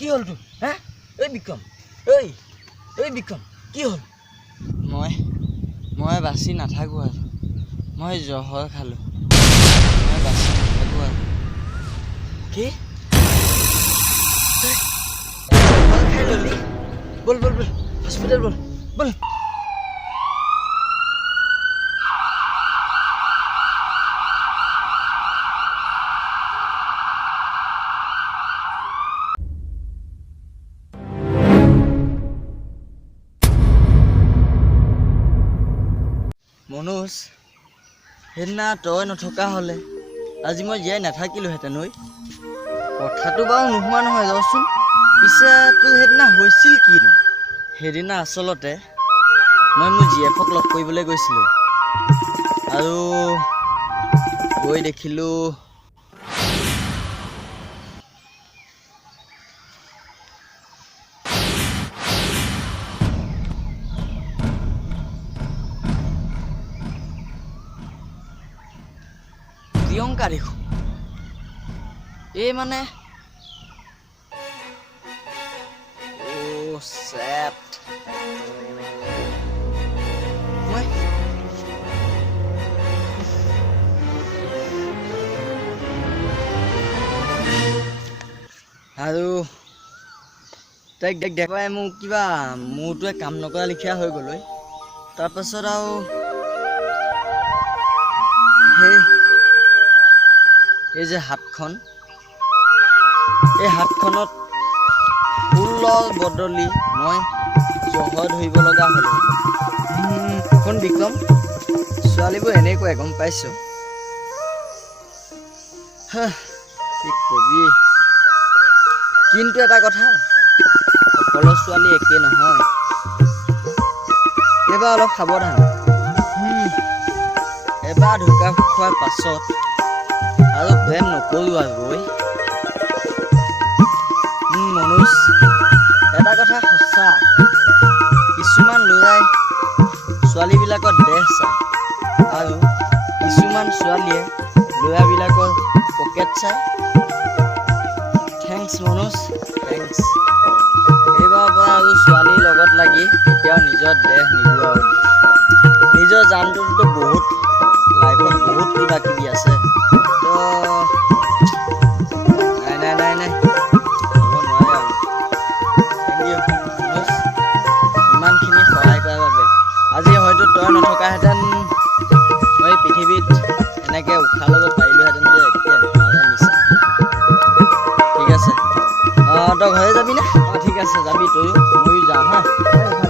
কি হ'ল তোৰ হা ঐ বিক্ৰম ঐ বিক্ৰম কি হ'ল মই বাচি নাথাকোঁ আৰু মই জহৰ খালোঁ মই বাচি নাথাকোঁ আৰু কি তই জহৰ খাই ল'লি বল হস্পিটেল বল মনোজ সেইদিনা তই নথকা হ'লে আজি মই জীয়াই নাথাকিলোহেঁতেন ঐ কথাটো বাৰু নোহোৱা নহয় যাওঁচোন পিছে তোৰ সেইদিনা হৈছিল কিনো সেইদিনা আচলতে মই মোৰ জীয়েফক লগ কৰিবলৈ গৈছিলোঁ আৰু গৈ দেখিলোঁ প্ৰিয়ংকা দেখোন এই মানে আৰু তাইক দেখাই মোৰ কিবা মূৰটোৱে কাম নকৰা লিখীয়া হৈ গ'ল তাৰপাছত আৰু এই যে হাতখন এই হাতখনত ফুলৰ বদলি মই জহৰ ধৰিব লগা হ'ল শুন বিক্ৰম ছোৱালীবোৰ এনেকুৱাই গম পাইছ কি কবি কিন্তু এটা কথা সকলো ছোৱালী একে নহয় এইবাৰ অলপ সাৱধান এবাৰ ঢুকা খোৱাৰ পাছত আৰু প্ৰেম নকৰোঁ আৰু মনোজ এটা কথা সঁচা কিছুমান ল'ৰাই ছোৱালীবিলাকৰ দেহ চায় আৰু কিছুমান ছোৱালীয়ে ল'ৰাবিলাকৰ পকেট চায় থেংকছ মনোজ থেংকছ এইবাৰৰ পৰা আৰু ছোৱালীৰ লগত লাগি কেতিয়াও নিজৰ দেহ নিদিওঁ আৰু নিজৰ জানটোতো বহুত লাইফত বহুত কিবা কিবি আছে তো নাই হ'ব নোৱাৰে আৰু থেংক ইউ মনোজ ইমানখিনি সহায় কৰাৰ বাবে আজি হয়তো তই নথকাহেঁতেন মই পৃথিৱীত এনেকৈ উশাহ ল'ব পাৰিলোহেঁতেন যে একে নোৱাৰে নিচা ঠিক আছে তই ঘৰে যাবি নে ঠিক আছে যাবি তয়ো ময়ো যাওঁ হা